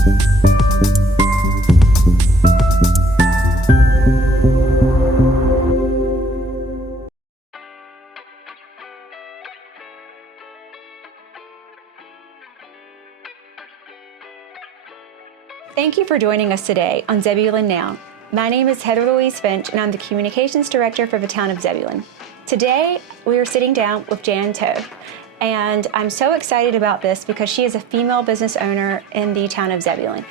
Thank you for joining us today on Zebulon Now. My name is Heather Louise Finch, and I'm the Communications Director for the town of Zebulon. Today, we are sitting down with Jan Toad, and I'm so excited about this because she is a female business owner in the town of Zebulon.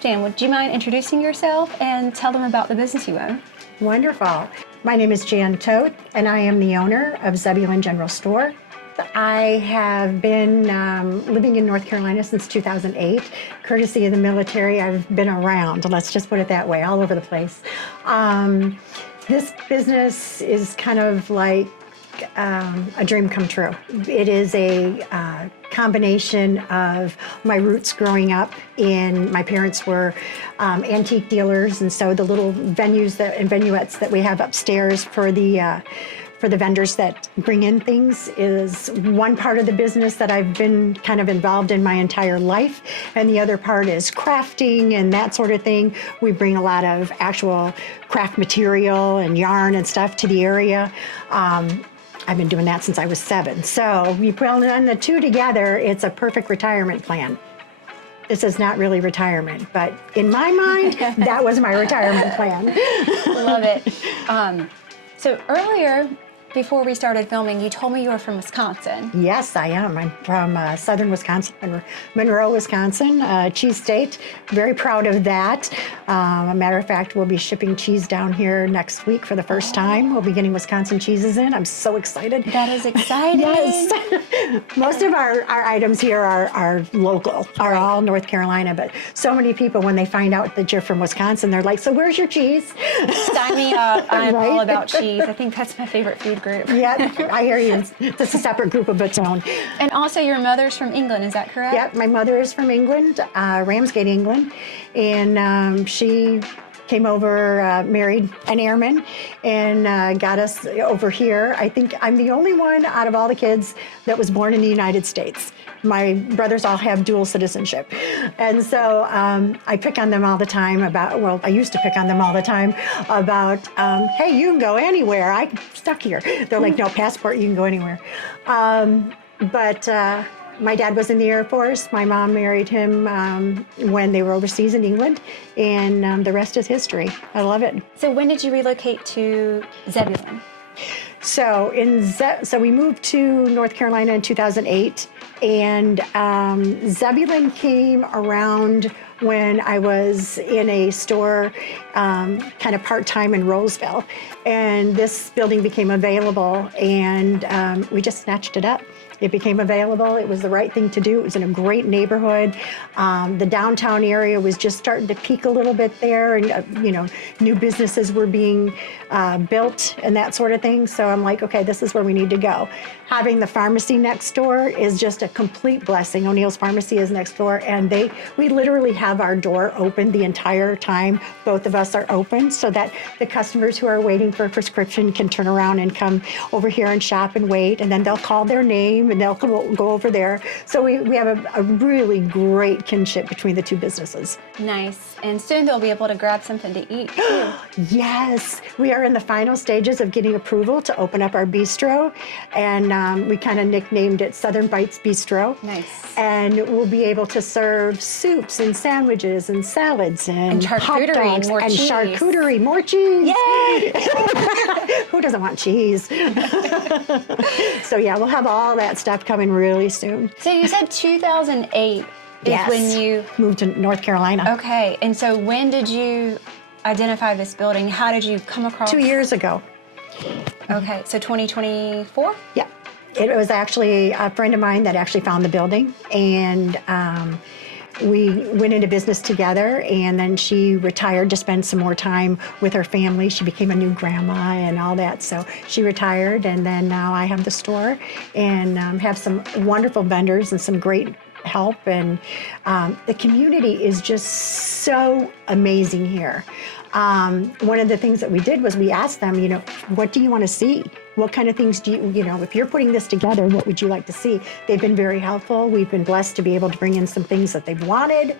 Jan, would you mind introducing yourself and tell them about the business you own? Wonderful. My name is Jan Toad, and I am the owner of Zebulon General Store. I have been living in North Carolina since 2008. Courtesy of the military, I've been around, let's just put it that way, all over the place. This business is kind of like a dream come true. It is a combination of my roots growing up my parents were antique dealers, and so the little venues and venuettes that we have upstairs for the vendors that bring in things is one part of the business that I've been kind of involved in my entire life. And the other part is crafting and that sort of thing. We bring a lot of actual craft material and yarn and stuff to the area. I've been doing that since I was 7. So you put on the two together, it's a perfect retirement plan. This is not really retirement, but in my mind, that was my retirement plan. Love it. So earlier, before we started filming, you told me you were from Wisconsin. Yes, I am. I'm from southern Wisconsin, Monroe, Wisconsin, cheese state. Very proud of that. A matter of fact, we'll be shipping cheese down here next week for the first time. We'll be getting Wisconsin cheeses in. I'm so excited. That is exciting. Yes. Most of our items here are local, are all North Carolina, but so many people, when they find out that you're from Wisconsin, they're like, so where's your cheese? Sign me up. I'm Right? all about cheese. I think that's my favorite food group. Yeah, I hear you. It's a separate group of its own. And also, your mother's from England, is that correct? Yep, my mother is from England, Ramsgate, England, and she came over, married an airman, and got us over here. I think I'm the only one out of all the kids that was born in the United States. My brothers all have dual citizenship. And so I pick on them all the time I used to pick on them all the time about, hey, you can go anywhere. I'm stuck here. They're like, no, passport, you can go anywhere. But my dad was in the Air Force. My mom married him when they were overseas in England, and the rest is history. I love it. So when did you relocate to Zebulon? So we moved to North Carolina in 2008, and Zebulon came around when I was in a store kind of part-time in Roseville, and this building became available, and we just snatched it up. It became available. It was the right thing to do. It was in a great neighborhood. The downtown area was just starting to peak a little bit there, and new businesses were being built and that sort of thing. So I'm like, okay, this is where we need to go. Having the pharmacy next door is just a complete blessing. O'Neill's Pharmacy is next door, and we literally have our door open the entire time. Both of us are open so that the customers who are waiting for a prescription can turn around and come over here and shop and wait, and then they'll call their name and they'll go over there. So we have a really great kinship between the two businesses. Nice. And soon they'll be able to grab something to eat too. Yes, we are in the final stages of getting approval to open up our bistro, and we kind of nicknamed it Southern Bites Bistro. Nice. And we'll be able to serve soups and sandwiches and salads and hot charcuterie, dogs more and cheese. Charcuterie, more cheese. Yay! Who doesn't want cheese? So yeah, we'll have all that stuff coming really soon. So you said 2008 is Yes. when you Moved to North Carolina. Okay, and so when did you identify this building? How did you come across? 2 years ago. Okay, so 2024? Yeah. It was actually a friend of mine that actually found the building, and we went into business together, and then she retired to spend some more time with her family. She became a new grandma and all that, so she retired, and then now I have the store and have some wonderful vendors and some great help, and the community is just so amazing here. One of the things that we did was we asked them, what do you want to see? What kind of things do if you're putting this together, what would you like to see? They've been very helpful. We've been blessed to be able to bring in some things that they've wanted.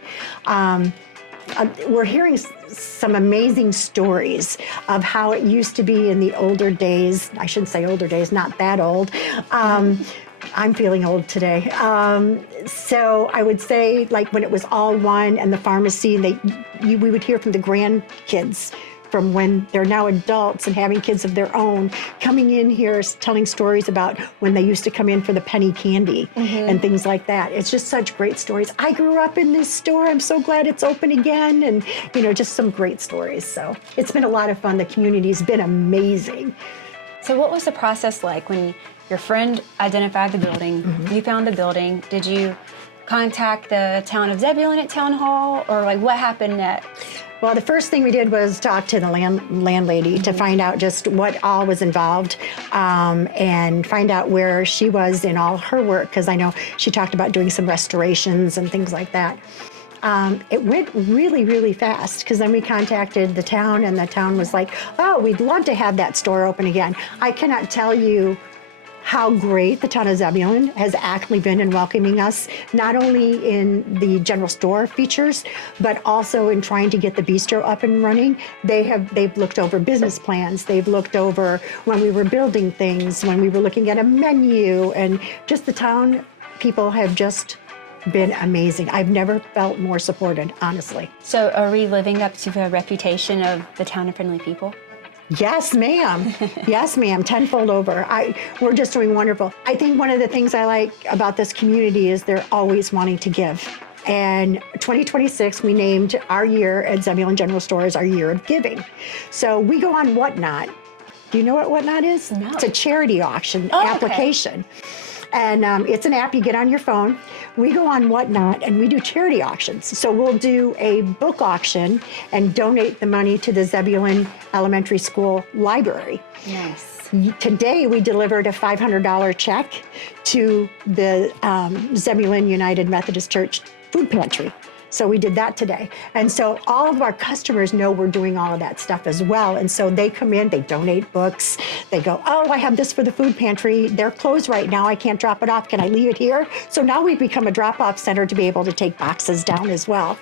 We're hearing some amazing stories of how it used to be in the older days. I shouldn't say older days, not that old. I'm feeling old today. So I would say, like, when it was all one and the pharmacy, and we would hear from the grandkids from when they're now adults and having kids of their own, coming in here telling stories about when they used to come in for the penny candy and things like that. It's just such great stories. I grew up in this store. I'm so glad it's open again. And, just some great stories. So it's been a lot of fun. The community's been amazing. So what was the process like when your friend identified the building, you found the building? Did you contact the town of Zebulon at town hall, or like what happened next? Well, the first thing we did was talk to the landlady to find out just what all was involved, and find out where she was in all her work, because I know she talked about doing some restorations and things like that. It went really, really fast, because then we contacted the town, and the town was like, oh, we'd love to have that store open again. I cannot tell you how great the town of Zebulon has actually been in welcoming us, not only in the general store features, but also in trying to get the bistro up and running. They've looked over business plans. They've looked over when we were building things, when we were looking at a menu, and just the town people have just been amazing. I've never felt more supported, honestly. So are we living up to the reputation of the town of friendly people? Yes, ma'am. Yes, ma'am. Tenfold over. We're just doing wonderful. I think one of the things I like about this community is they're always wanting to give. And 2026, we named our year at Zebulon General Store as our year of giving. So we go on Whatnot. Do you know what Whatnot is? No. It's a charity auction application. Okay. And it's an app you get on your phone. We go on Whatnot and we do charity auctions. So we'll do a book auction and donate the money to the Zebulon Elementary School Library. Nice. Today we delivered a $500 check to the Zebulon United Methodist Church food pantry. So we did that today. And so all of our customers know we're doing all of that stuff as well. And so they come in, they donate books. They go, oh, I have this for the food pantry. They're closed right now. I can't drop it off. Can I leave it here? So now we've become a drop-off center to be able to take boxes down as well.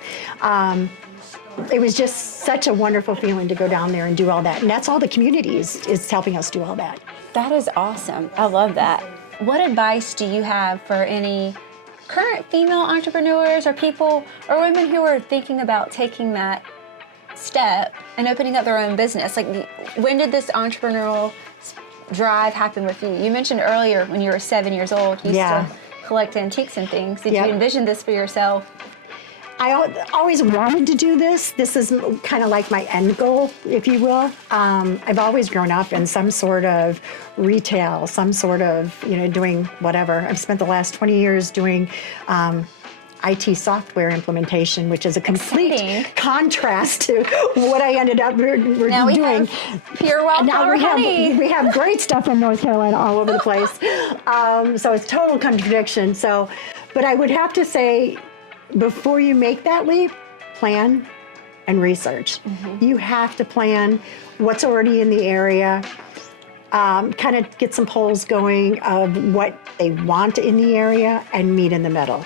It was just such a wonderful feeling to go down there and do all that. And that's all the community is helping us do all that. That is awesome. I love that. What advice do you have for any current female entrepreneurs or people or women who are thinking about taking that step and opening up their own business? Like, when did this entrepreneurial drive happen with you? You mentioned earlier when you were 7 years old, you used to collect antiques and things. Did you envision this for yourself? I always wanted to do this. This is kind of like my end goal, if you will. I've always grown up in some sort of retail, some sort of, doing whatever. I've spent the last 20 years doing IT software implementation, which is a complete contrast to what I ended up doing. Have pure wildflower honey. We have great stuff in North Carolina all over the place. So it's total contradiction. But I would have to say, before you make that leap, plan and research. You have to plan what's already in the area, kind of get some polls going of what they want in the area and meet in the middle.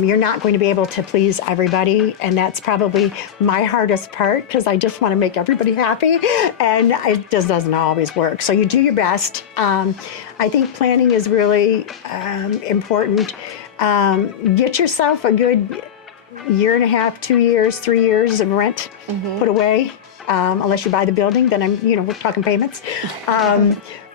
You're not going to be able to please everybody, and that's probably my hardest part, because I just want to make everybody happy, and it just doesn't always work. So you do your best. I think planning is really important. Get yourself a good year and a half, 2 years, 3 years of rent put away, unless you buy the building, then we're talking payments.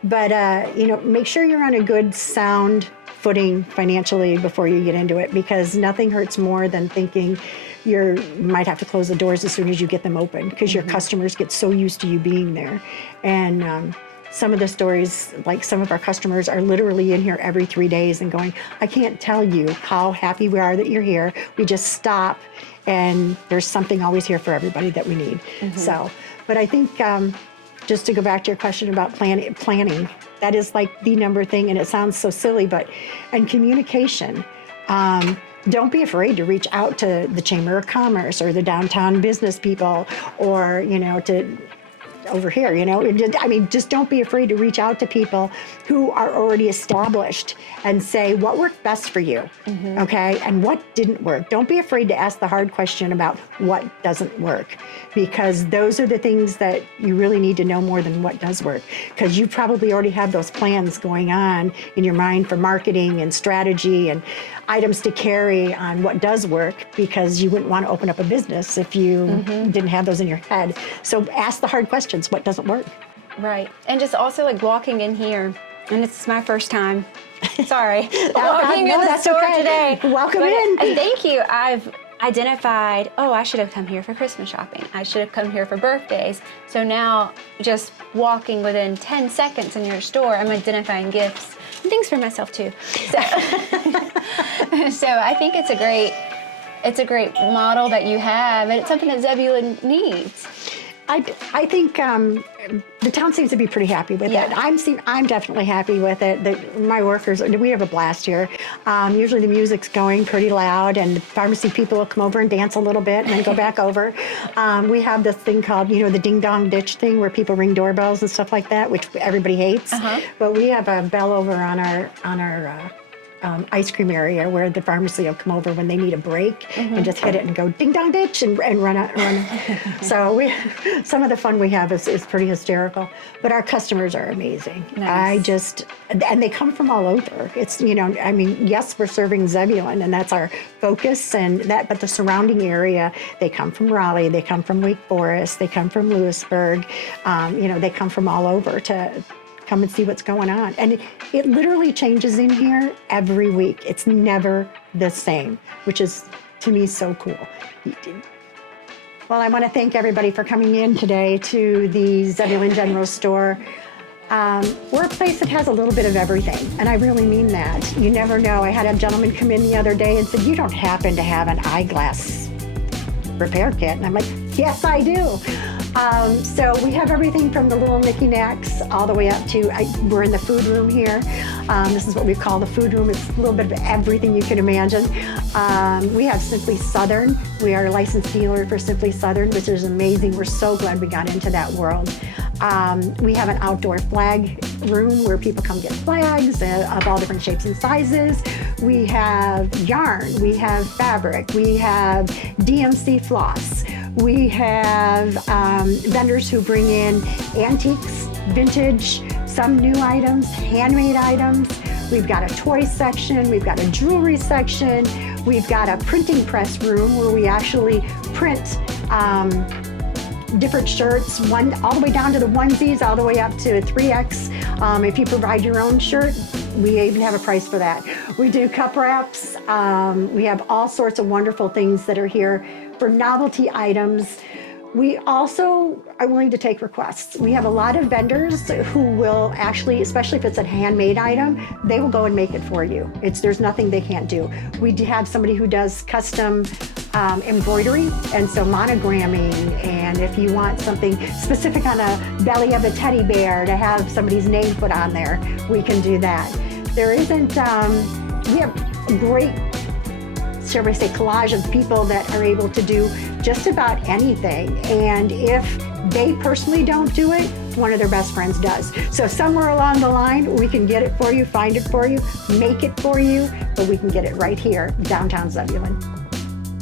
But make sure you're on a good, sound footing financially before you get into it, because nothing hurts more than thinking you might have to close the doors as soon as you get them open, because your customers get so used to you being there. And some of the stories, like some of our customers are literally in here every 3 days and going, I can't tell you how happy we are that you're here. We just stop, and there's something always here for everybody that we need. But I think just to go back to your question about planning, that is like the number thing, and it sounds so silly, and communication. don't be afraid to reach out to the Chamber of Commerce or the downtown business people, or, to over here, I mean, just don't be afraid to reach out to people who are already established and say what worked best for you, okay, and what didn't work. Don't be afraid to ask the hard question about what doesn't work, because those are the things that you really need to know more than what does work, because you probably already have those plans going on in your mind for marketing and strategy and items to carry on what does work, because you wouldn't want to open up a business if you didn't have those in your head. So ask the hard questions. What doesn't work? Right. And just also like walking in here, and it's my first time. Sorry. Walking in the store today. Welcome in. Thank you. I've identified, I should have come here for Christmas shopping. I should have come here for birthdays. So now just walking within 10 seconds in your store, I'm identifying gifts and things for myself too. So, so I think it's a great model that you have, and it's something that Zebulon needs. I think the town seems to be pretty happy with it. I'm definitely happy with it. My workers, we have a blast here. Usually the music's going pretty loud, and the pharmacy people will come over and dance a little bit and then go back over. We have this thing called, the ding dong ditch thing, where people ring doorbells and stuff like that, which everybody hates. But we have a bell over on our ice cream area where the pharmacy will come over when they need a break and just hit it and go ding dong ditch and run out. So some of the fun we have is pretty hysterical, but our customers are amazing. Nice. And they come from all over. It's, yes, we're serving Zebulon and that's our focus, but the surrounding area, they come from Raleigh, they come from Wake Forest, they come from Lewisburg, they come from all over to come and see what's going on. And it literally changes in here every week. It's never the same, which is, to me, so cool. Well, I want to thank everybody for coming in today to the Zebulon General Store. We're a place that has a little bit of everything, and I really mean that. You never know. I had a gentleman come in the other day and said, "You don't happen to have an eyeglass repair kit?" And I'm like, "Yes, I do." So we have everything from the little knickknacks all the way up to, we're in the food room here. This is what we call the food room. It's a little bit of everything you can imagine. We have Simply Southern. We are a licensed dealer for Simply Southern, which is amazing. We're so glad we got into that world. We have an outdoor flag room where people come get flags of all different shapes and sizes. We have yarn, we have fabric, we have DMC floss. We have vendors who bring in antiques, vintage, some new items, handmade items. We've got a toy section, we've got a jewelry section, we've got a printing press room where we actually print different shirts, all the way down to the onesies, all the way up to 3X. If you provide your own shirt, we even have a price for that. We do cup wraps. We have all sorts of wonderful things that are here for novelty items. We also are willing to take requests. We have a lot of vendors who will actually, especially if it's a handmade item, they will go and make it for you. There's nothing they can't do. We do have somebody who does custom embroidery, and so monogramming, and if you want something specific on a belly of a teddy bear to have somebody's name put on there, we can do that. There isn't, we have a great, shall we say, collage of people that are able to do just about anything. And if they personally don't do it, one of their best friends does. So somewhere along the line, we can get it for you, find it for you, make it for you, but we can get it right here, downtown Zebulon.